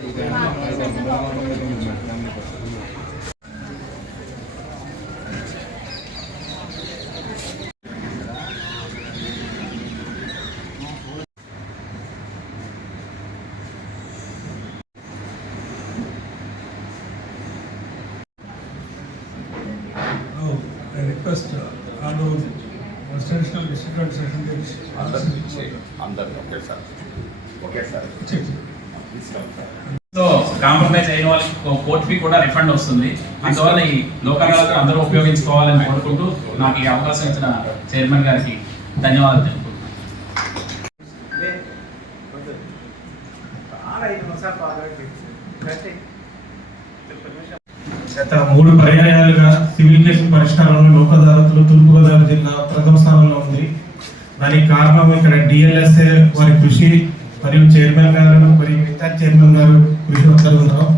I request all those associational district secretaries so compromise అయిన వాళ్ళకి court fee కూడా refund వస్తుంది. అందువల్ల ఈ లోకాలను అందరూ ఉపయోగించుకోవాలని కోరుకుంటూ నాకు ఈ అవకాశం ఇచ్చిన చైర్మన్ గారికి ధన్యవాదాలు తెలుపుకుంటున్నాను. గత 3 పర్యాయాలుగా సివిల్ కేసు పరిష్కారంలో లోక్ అదాలత్లో తూర్పుగోదావరి జిల్లా ప్రథమ స్థానంలో ఉంది. దానికి కారణం ఇక్కడ డిఎల్ఎస్ఏ వారి కృషి మరియు చైర్మన్ గారు మరియు మిగతా చైర్మన్ గారు కృషి జరుగుతున్నాం.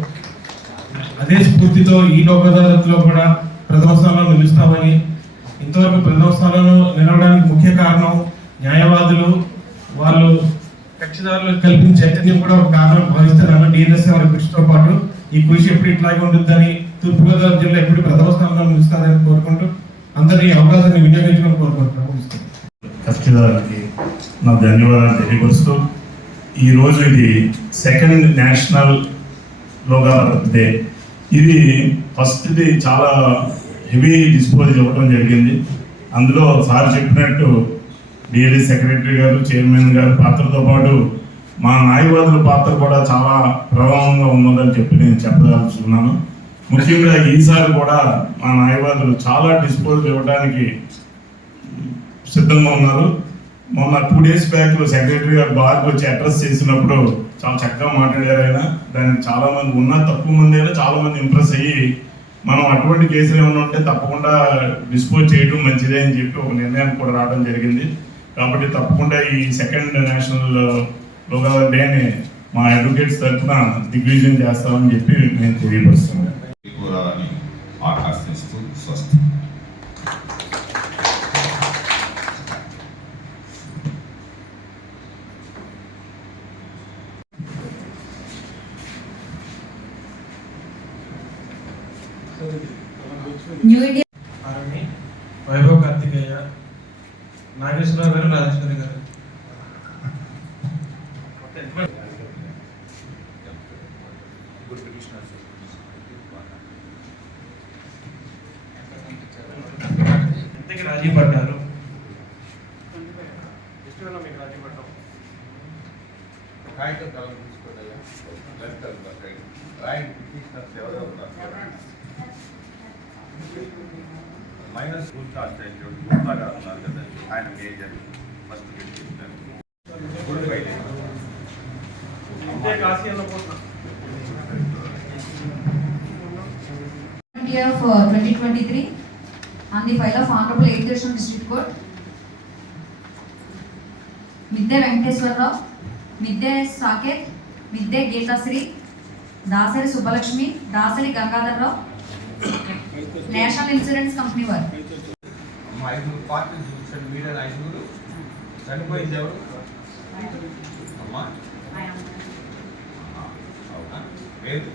అదే స్ఫూర్తితో ఈ లోక్ అదాలత్లో కూడా ప్రథమ స్థానంలో నిలుస్తామని, ఇంతవరకు ప్రథమ స్థానంలో నిలవడానికి ముఖ్య కారణం న్యాయవాదులు వాళ్ళు కక్షిదారులకు కల్పించిన చైతన్యం కూడా ఒక కారణం భావిస్తున్నాను. డిఎల్ఎస్ఏ వారి కృషితో పాటు ఈ కృషి ఎప్పుడు ఇట్లాగే ఉంటుందని, తూర్పుగోదావరి జిల్లా ఎప్పుడు ప్రథమ స్థానంలో నిలుస్తుందని కోరుకుంటూ అందరినీ అవకాశాన్ని వినియోగించుకొని కోరుకుంటున్నాము. కక్షిదారులకి నా ధన్యవాదాలు తెలియపరుస్తూ, ఈరోజు ఇది 2nd national Lok Adalat day. ఇది ఫస్ట్ది చాలా హెవీ డిస్పోజ్ ఇవ్వడం జరిగింది. అందులో సార్ చెప్పినట్టు డిఎల్ఈ సెక్రటరీ గారు, చైర్మన్ గారు పాత్రతో పాటు మా న్యాయవాదుల పాత్ర కూడా చాలా ప్రభావంగా ఉన్నదని చెప్పి నేను చెప్పదలుచుకున్నాను. ముఖ్యంగా ఈసారి కూడా మా న్యాయవాదులు చాలా డిస్పోజల్ ఇవ్వడానికి సిద్ధంగా ఉన్నారు. మొన్న 2 days బ్యాక్ సెక్రటరీ గారు బార్కి వచ్చి అడ్రస్ చేసినప్పుడు చాలా చక్కగా మాట్లాడారు ఆయన. దానికి చాలా మంది ఉన్న తక్కువ మంది అయినా చాలా మంది ఇంప్రెస్ అయ్యి మనం అటువంటి కేసులు ఏమైనా ఉంటే తప్పకుండా డిస్పోజ్ చేయడం మంచిదే అని చెప్పి ఒక నిర్ణయానికి కూడా రావడం జరిగింది. కాబట్టి తప్పకుండా ఈ 2nd నేషనల్ లోక్ అదాలత్ డేని మా అడ్వకేట్స్ తరఫున దిగ్విజయం చేస్తామని చెప్పి నేను తెలియపరుస్తున్నాను. ఆకాశిస్తూ స్వస్తి. న్యూ ఇండియా వైభవ్ కార్తికేయ, నాగేశ్వరరావు గారు, రాజేశ్వరి గారు. ఎంతకి రాజీ పడ్డారు? మైనస్ గుప్తా గారు ఉన్నారు కదా, ఆయన major first of 2023 on the file of Honorable 8th Division District Court, Midde Venkateswar Rao, Midde Saket, Midde Geetasri, Dasari Subbalakshmi, Dasari Gangadhar Rao, National Insurance Company వారు. ఐదుగురు పార్టీలు చూపించండి. మీడియా ఐదుగురు చనిపోయింది ఎవరు? అమ్మా అవునా? పేరు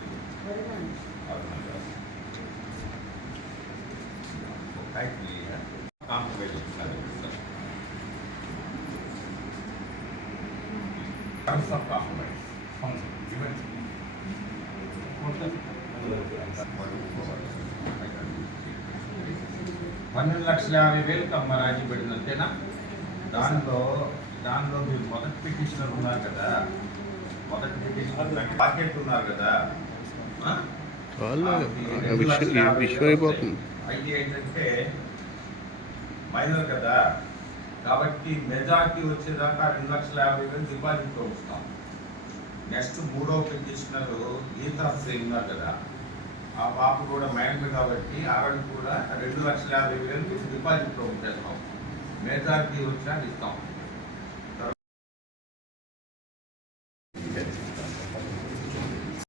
$12,50,000 అమ్మ రాజీ పెట్టింది అంతేనా? దానిలో మీరు మొదటి పిటిషనర్ ఉన్నారు కదా, మొదటి పిటిషనర్ పాకెట్ ఉన్నారు కదా, అయితే ఏంటంటే మైనర్ కదా, కాబట్టి మెజార్టీ వచ్చేదాకా $2,50,000 డిపాజిట్లో ఉంచుతాం. నెక్స్ట్ 3వ పిటిషనర్ గీతాశ్రీ ఉన్నారు కదా, ఆ పాప కూడా మైనర్ కాబట్టి ఆవిడ కూడా $2,50,000 డిపాజిట్లో ఉంచేస్తాం. మెజార్టీ వచ్చా ఇస్తాం.